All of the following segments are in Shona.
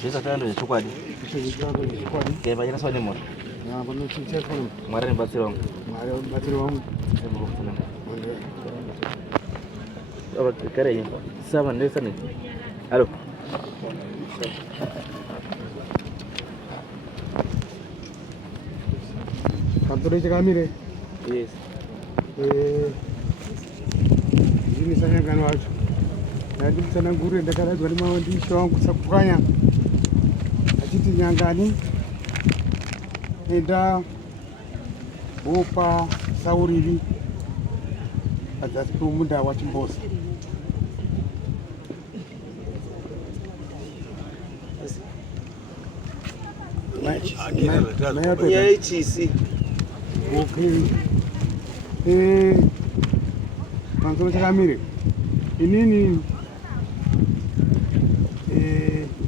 Zvesakando zvechokwadi vaira swa nemoto mwari anibatsira wangu kare 7 ndesane halo Kantor Kamire. Yes. Ini sana gano wacho. Nadi sana ngure ndakara gwari mawandi shwangu sakukanya. Achiti nyangani. Enda bopa sauriri. Adzati kumunda wa Chimbosa. Yaichisi. Okay. Kantor Kamire. Inini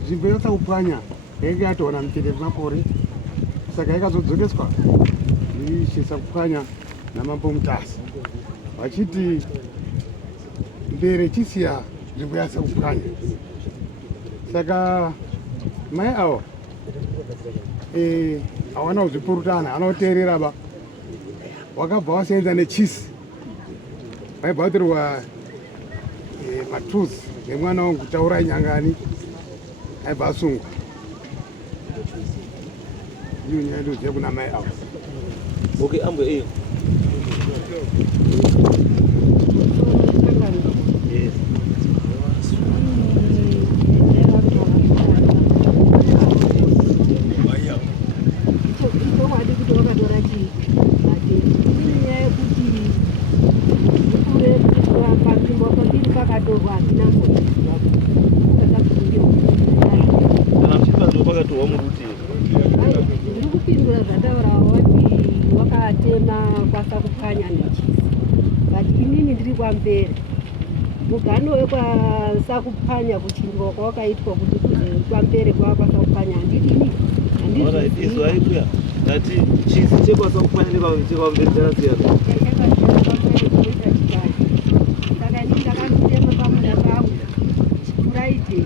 nzvimbo yotsakupwanya yainge yatoona mutende makore saka yakazodzokeswa isakupwanya namambo Mutasi vachiti mbere chisiya nzvimbo yasakupwanya saka mai avo hawana kuzvipurutana anoteerera ba wakabva wasenza nechisi vaibvatirwa matuzi nemwana wangu kutaura nyangani aibva asungwa iyo nyaya ndoziva kuna mai avo. Okay, ambwe iyo mugano wekwasakupanya kuchindwa kwawakaitwa kuti kwambere kwasakupanya handidini izwaikuya ngati chisi chekwasakupanya nechekwambere chakasiyana saka ini ndakanditema pamunda pangu chifuraide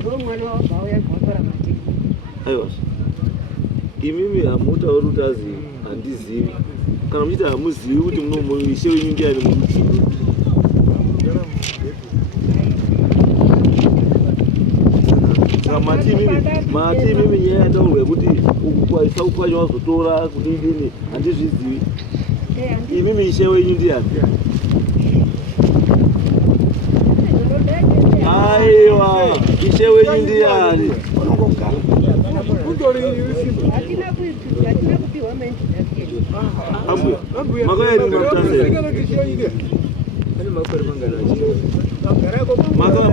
ndo mwana wabva uya kwatora mateki. Aiwa imimi hamutauri kuti azi handizivi kana muchiti hamuzivi kuti munomuishe wenyu ndiani muruchini mati imimi nyaya yataurwa yekuti sakupwanya wazotora kudidini handizvizivi imimi ishe wenyu ndiani aiwa ishe wenyu ndiani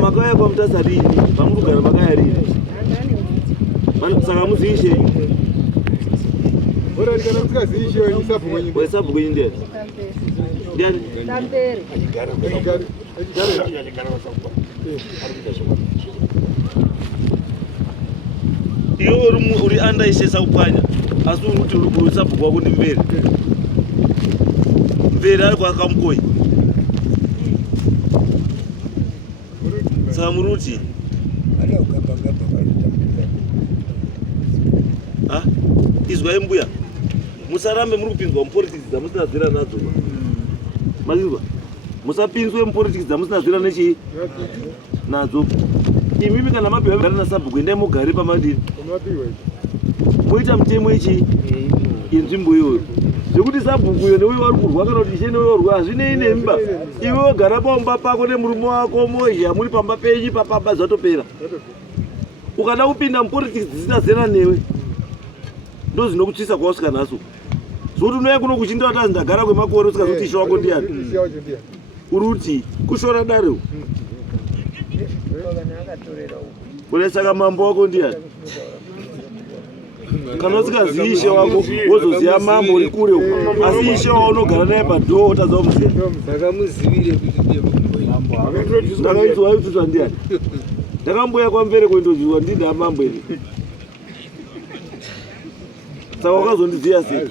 makaya kwa Mutasi pamurugara makaya rini saka muziishe wesabu kwenyu ndiani ndiani iwe uri andaishe sakupwanya asi uri kuti uri kusabu kwako ndi mberi ari kwakamukoi saka muri kuti izwai mbuya musarambe muri kupinzwa mupolitics dzamusina zera nadzo mazinzwa musapinzwe mupolitics dzamusina zera nechi nadzo imimi kana mabhiwa gari nasabhuku endai mugare pamadini moita mutemo ichi inzvimbo iyoyo zvekuti sabhuku iyo newe vari kurwa kana kuti ishe newe warwa hazvinei nemba iwe wogara pamba pako nemurume wako mozha muri pamba penyu papamba zvatopera ukada kupinda mupolitics dzisina zera newe ndo zvinokutsvisa kwawasvika naso zvokuti unoya kuno kuchinda kuti ndagara kwemakore usikazoti ishe wako ndiani uri kuti kushora darewo unesaka mambo wako ndiani kana usikazivi ishe wako wozoziva mambo uri kure uko asi ishe wako unogara naye padhoo utadza kumuziva ndakainzwa waiutiswa ndiani ndakamboya kwambere kuindoziva ndinda mambo iri saka wakazondiziva sei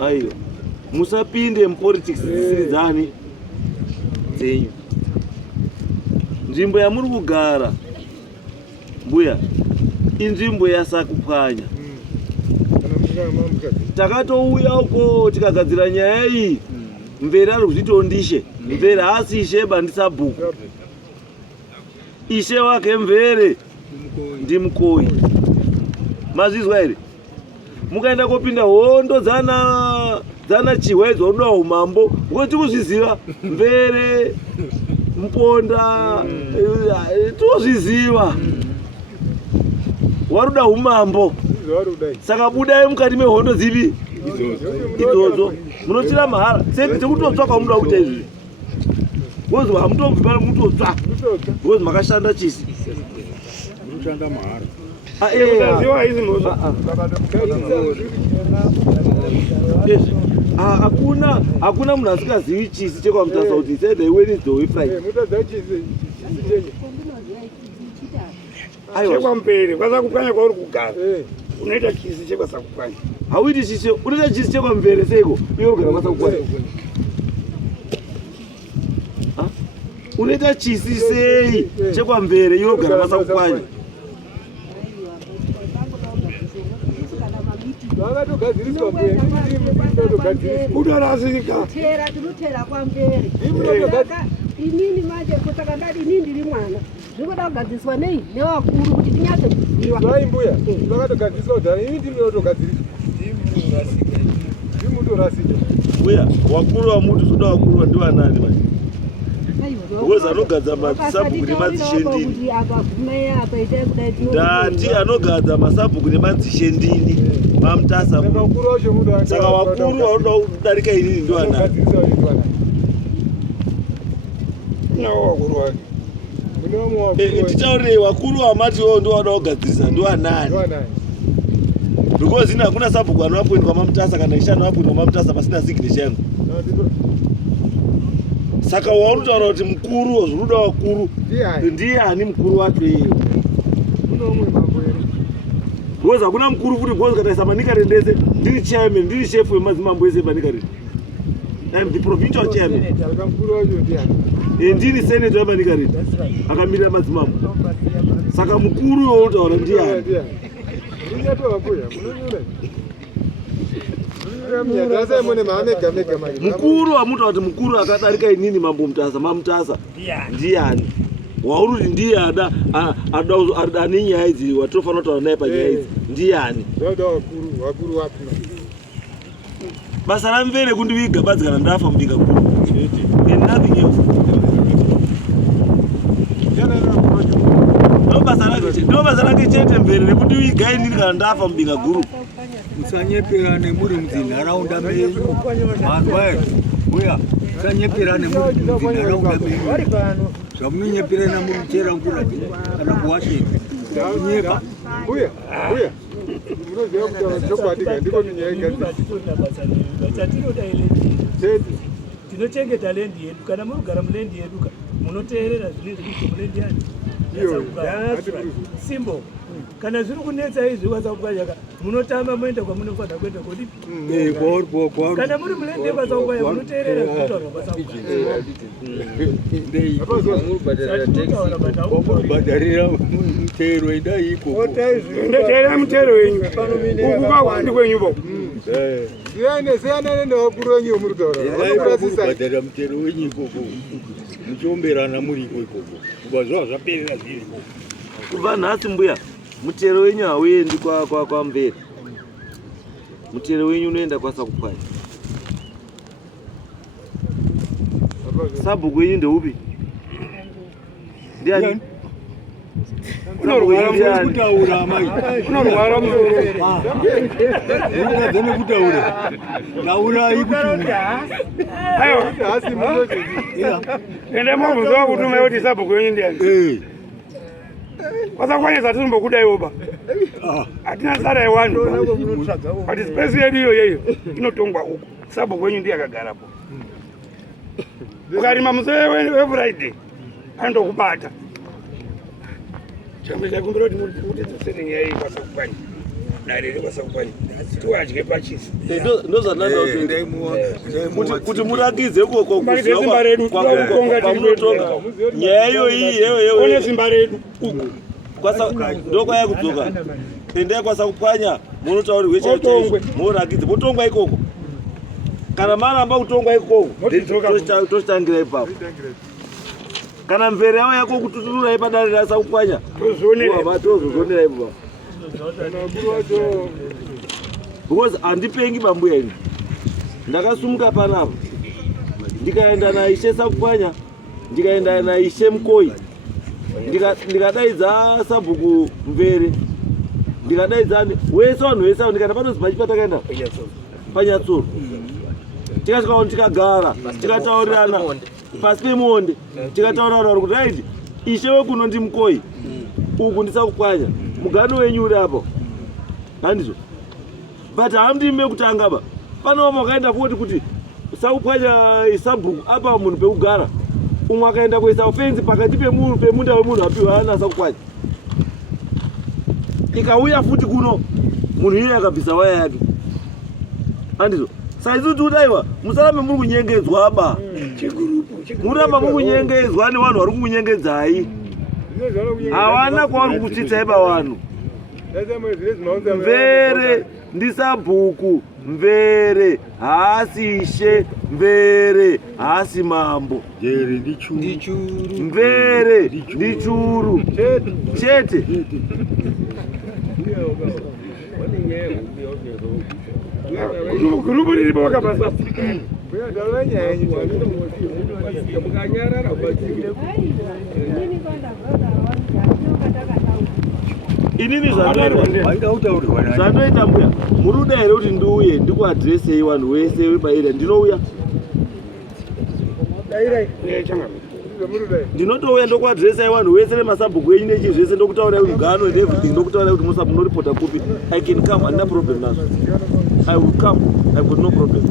aiyo musapinde mupolitics dzisiri dzani dzenyu. Nzvimbo yamuri kugara mbuya inzvimbo yasakupwanya. Takatouya uko tikagadzira nyaya iyi. Mvere ari kuzvitondishe. Mvere haasi Isheba ndiSabhuku. Ishe wake Mvere ndiMukoyi. Mazvizwa here? Mukaenda kopinda hondo dzana Chihwa idzonoda umambo, ngoti kuzviziva Mvere Muponda tozviziva. Waruda umambo. Saka budai mukati mehondo dzivi idzodzo. Munotira mahara. Senti tekutotsva kwamuda kuita izvi. Wozi hamutobvi pano mutotsva. Wozi makashanda chisi. Munoshanda mahara. Hakuna munhu asikazivi chisi chekwamutasa kuti he said when is the way Friday. Chekwambere kwasakupwanya kwauri kugara. Unoita chisi chekwasakupwanya. Hauiti chisi, unoita chisi chekwamvere seiko iwe ugara kwasakupwanya. Unoita chisi sei chekwamvere iwe ugara kwasakupwanya. Tinotera kwamvere. Inini manje kusaka ndadi inini ndiri mwana. Zvinoda kugadziriswa nei nevakuru kuti tinyatse kuziva. Vai mbuya, vakatogadziriswa kudhara, ini ndimi ndinotogadziriswa. Ndimi mutorasika. Mbuya, wakuru wamuti zvoda wakuru ndiwanani manje? Because anogadza masabhuku nemadzishendini. Ndati anogadza masabhuku nemadzishendini. Mamutasa. Saka wakuru wanoda kudarika inini ndiwanani? Tichaurei wakuru wamati wao ndio wanoda kugadzirisa ndiwanani? Because ina hakuna sabhuku anowapoindwa Mamutasa kana Ishe anowapoindwa Mamutasa pasina signature yangu. Saka waurutaura kuti mukuru wazvinoda wakuru ndiani mukuru wacho iye? Because hakuna mukuru futi because kataisa Manikare ndese ndiri chairman, ndiri chef wemadzimambo ese Manikare. I am the provincial chairman. Ndiri senator weManikare akamirira madzimambo. Saka mukuru waurutaura ndiani? Mukuru wamuta kuti mukuru akadarika inini mambo Mutasa, Mamutasa ndiani? Wauruti ndiye ada nenyaya idzi watinofanira kutaura naye panyaya idzi ndiani? Wakuru wapi? Basa raMvere kundiviga badzi kana ndafa mubinga guru. And nothing else. Ndo basa rake chete Mvere rekundiviga inini kana ndafa mubinga guru. Musanyeperane muri muzinharaunda menyu. Marwaye. Mbuya, musanyeperane muri muzinharaunda menyu. Zvamunonyeperana muri kuchera mvura kana kuwasheka. Kunyepa. Mbuya. Munoziva kuti chokwadi ndiko nyaya igadzirisa. Tinochengeta lendi yedu kana munogara mulendi yedu munoteerera zvine zviri mulendi yacho. Simbo. Kana zviri kunetsa izvi kwasakupwanya munotama moenda kwamunofanira kuenda kodi. Kana muri mulendi kwasakupwanya munoteerera zvinotaurwa kwasakupwanya. Kubhadharira mutero idai ikoko. Ndoteera mutero wenyu. Uku kwakwandi kwenyu bo. Siyana nevakuru wenyu muri kutaura. Kubhadharira mutero wenyu ikoko. Muchiomberana muri ikoko. Kubva zvaperera zviri. Kubva nhasi mbuya, mutero wenyu hauendi kwa Mvere. Mutero wenyu unoenda kwaSakupwanya. Sabhuku wenyu ndeupi? Ndiani? Unorwara kutaura amai. Unorwara musoro. Unogadzene kutaura. Naurai kuti. Ayo, hasi munoje. Ende mwamuzowa kutuma yoti sabhuku wenyu ndiani? Kwasakupwanya zvatimbokuda iwoba. Hatina tsara yewanu. But space yedu iyoyo inotongwa uko. Sabhuku wenyu ndiye akagarapo. Ukarima museve weFriday andokubata. Chambe chakumbira kuti muri kuti dzosere nyaya iyi kwasakupwanya. narere kwasakupanya tiwadye pachisi ndozvananda kuti murakidze simba redu kwamunotonga nyaya iyoyi one simba redu ndokwaya kudzoka endai kwasakupanya munotaurirwe chaitongwe murakidze motongwa ikoko kana maramba kutongwa ikoko tochitangira ipapo kana mvere yavo yako kututururai padare rasakupanya tozozonera ipapo because handipengi bambuya ini ndakasumuka panapa ndikaenda naishe sakupanya ndikaenda naishe mukoi ndikadaidza sabhuku mvere ndikadaidzani wese vanhu vese avo ndikaenda panozi pachi patakaenda panyatsoro tikasvikaoni tikagara tikataurirana pasi pemuonde tikataurirana kuti raiti ishe wekuno ndimukoi uku ndisakupanya mugano wenyu uri apo handizvo but hamndimi mekutanga ba panowo makaenda poti kuti sakupanya isabhuku apa munhu pekugara umwe akaenda kuisa fenzi pakati pemunda wemunhu apiwa ana sakupanya ikauya futi kuno munhu iye akabvisa waya yake handizvo saizi kuti udaiwa musarambe muri kunyengedzwa ba muramba muri kunyengedzwa nevanhu vari kukunyengedzai havana kwavari kutsitsai ba vanhu mvere ndisabhuku mvere haasi ishe mvere haasi mambo mvere ndichuru chete gurupu riripo vakabasa inini zvandoita mbuya muri kuda here kuti ndiuye ndikuadhiresei vanhu vese vepaira ndinouya ndinotouya ndokuadhiresai vanhu vese nemasabhuku enyu nechii zvese ndokutaurai ugano and everything ndokutaurai kuti munoripota kupi I can come, handina problem nazvo. I will come, I've got no problem.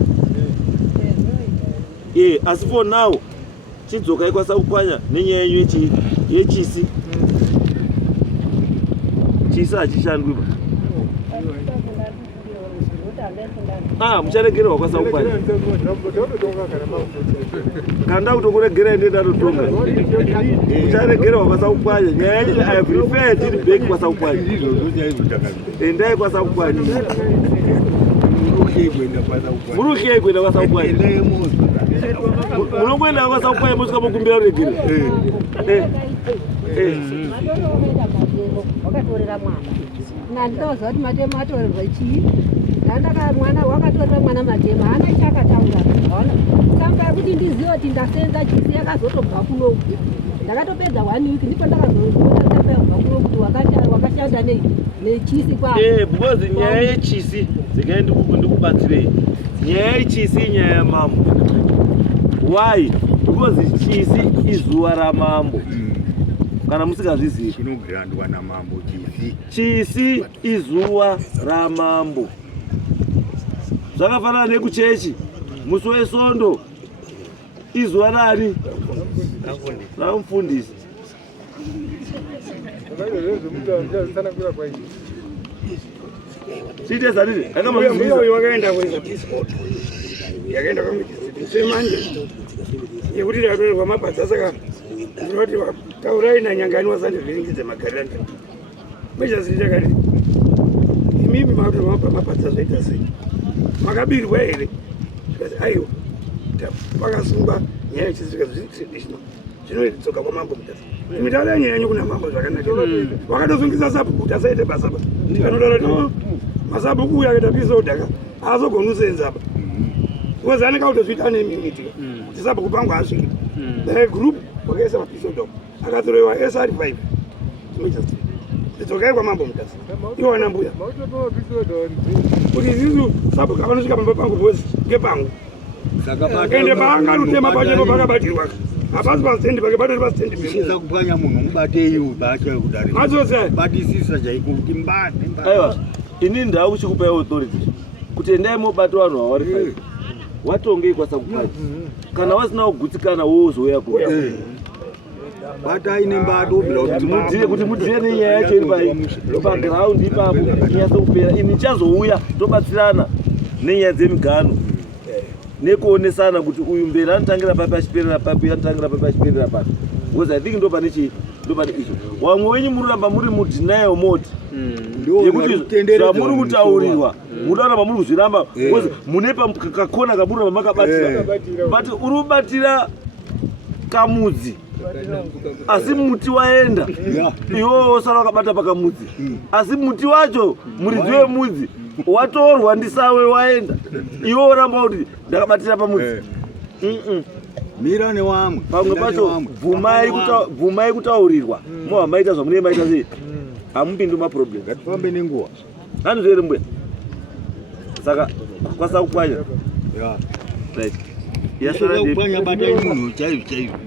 As for now chidzokai kwasakupanya nenyaya yenyu yechisi chisi hachishandwi mucharegererwa kwasakupanya kanda kutokuregerai ndendatotonga mucharegererwa kwasakupanya nyaya yacho I have referred it back kwasakupanya endai kwasakupanya murukhei kuenda kwasakupanya munongoenda kwasakupanya musvika mokumbira kuregerera wakatorera mwana nandinoziva kuti matema atorerwa chii ndandaka mwana wakatorera mwana matema hana chakataura samba yekuti ndizive kuti ndasenza chisi yakazotobva kuno ndakatopedza 1 week ndipo ndakazoona samba yabva kuno kuti wakashanda nechisi kwavo because nyaya yechisi dzikai ndikubatsirei nyaya yechisi inyaya yamambo. Why? Because chisi izuva ramambo. Kana musingazvizivi chinogirandwa namambo chisi izuva ramambo. Zvakafanana nekuchechi musi wesondo izuva rani ramufundisi. Chite zarire wakaenda kuisa peace yakaenda semanje yekuti ndatorerwa mabhazi saka ndinoti taurai nanyangani wasandivhiringidze magaranda mechazviitakati imimi matorwa mabhazi azvaita sei makabirwa here zvikati aiwa pakasungwa nyaya yechisika traditional zvinodzoka kwamambo mutasa imitaura nyaya yanyu kuna mambo zvakanaka wakatosungisa sabhuku tasaite basa ba anotaura kuti masabhuku uyu akaita pisodhaka haazogona kusenza ba wezaneka kutozviita neimmunity kuti sabhuku pangu asvika dai group wakaisa mapisodhaka akatorewa SR5 zidzokai kwamambo mutasa iwana mbuya kuti isusu sabhuku avanosvika pamba pangu pose ngepangu ende paangarutema pachepo pakabatirwa hapasi pastendi pake patori pastendi pesiza kupanya munhu mubatei ubacha kudare mazose batisisa chaiko kuti mbate aiwa ini ndau kuchikupai authority kuti endai mobata vanhu vavari 5 watongei kwasakupanya kana wasina kugutsikana wozouya kuda bata ine mbato kuti mudziye nenyaya yacho iri paground ipapo inyase kupera. Ini ndichazouya tobatsirana nenyaya dzemigano nekuonesana kuti uyu mberi anotangira papi achiperera papi, anotangira papi achiperera papi. Because I think ndo pane icho. Wamwe wenyu muramba muri mudenial mode yekuti zvamuri kutaurirwa mudaona mamuri kuzviramba because mune kakona kaburira pamakabatira, but uri kubatira kamudzi asi muti waenda iwo osara wakabata pakamudzi asi muti wacho muridzi wemudzi watorwa ndisawe waenda iwo oramba kuti ndakabatira pamudzi. mira newamwe pamwe pacho bvumai kutaurirwa moha maita zvamunenge maita sei hamupindu maproblem. ngatifambe nenguva hanizvere mbuya saka kwasa kukwanya kupanya batai munhu chaizvo chaizvo